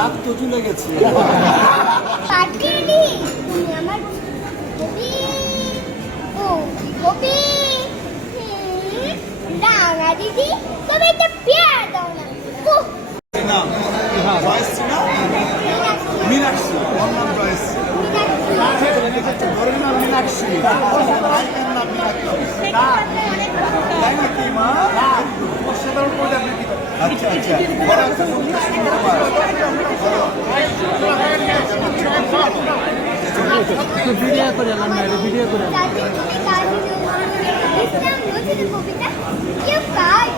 দাঁত তো চলে গেছে। কাটিনি তুমি আমার কবি ও কবি রাঙা দিদি তুমি একটা পেয়ার দাও না উহ, নাম জয়েস না মীনাক্ষী ওর নাম জয়েস ধরে নাম মীনাক্ষী মায়ের নাম মীনাক্ষী তাই নাকি মা অসাধারণ করে আপনি আচ্ছা আচ্ছা বড় একটা সুন্দর ভিডিও করে ভিডিও করে দাদি তুমি কাল ইসলাম রচিত কবিতা কেউ কাঠ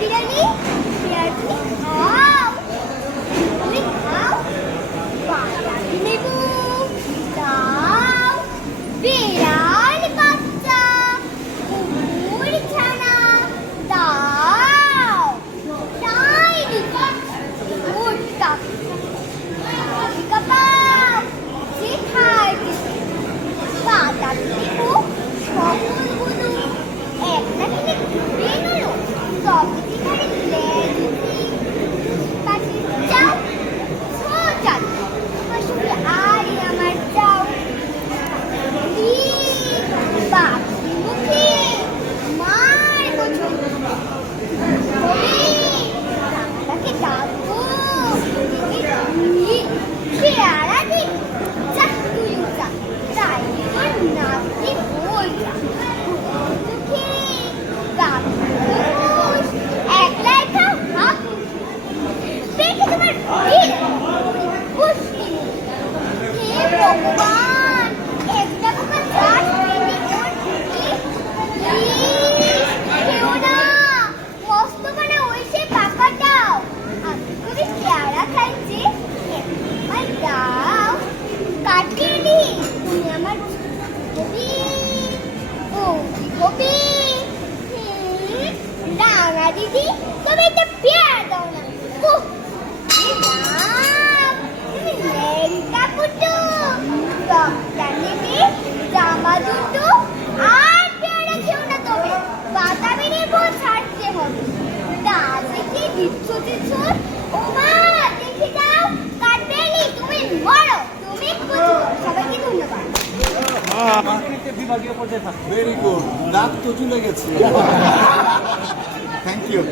বিড়ালি পেয়ার তুমি খাও বাতাবি লেবু দাও বিড়াল বাচ্চা কুকুর ছানা দাও ডাইনি উঠটা কাবাব যেখায় বাতাবি লেবু সকলগুলো একটা থেকে ঘুরে গেল সব যেখানে যাও সোজা আসলে আরে আমার যাও বাকি মুখে মার বছর তাকে ডাকবো পেয়ারা দিন যা তুই যা তাই তোর নাতি বই যা মুখে বাকি একলাই খাও হাফ পেটে তোমার পুষ্টি হে ভগবান একটা কথা চাট পেটে খেও না মস্ত মানে ওই সে পাকাটাও আমি করে পেয়ারা খাইছি আমার দাও কাটিয়ে দি তুমি আমার কবি ও কবি রাঙা দিদি তুমি একটা পেয়ার দাও না উহ, এ রাম, তুমি লেংটা পুটু রক্তা নেবে জামা দুটো আর পেয়ারা খেও না তবে বাতাবি নেবো ছাড়তে হবে ডাল দেখে দিচ্ছ দিচ্ছ ও মা দেখে যাও কাটবেলি তুমি মরো তুমি বুঝো সবাইকে ধন্যবাদ বিভাগীয় পর্যায়ে থাকবে। ভেরি গুড দাঁত তো চলে গেছে। Thank you.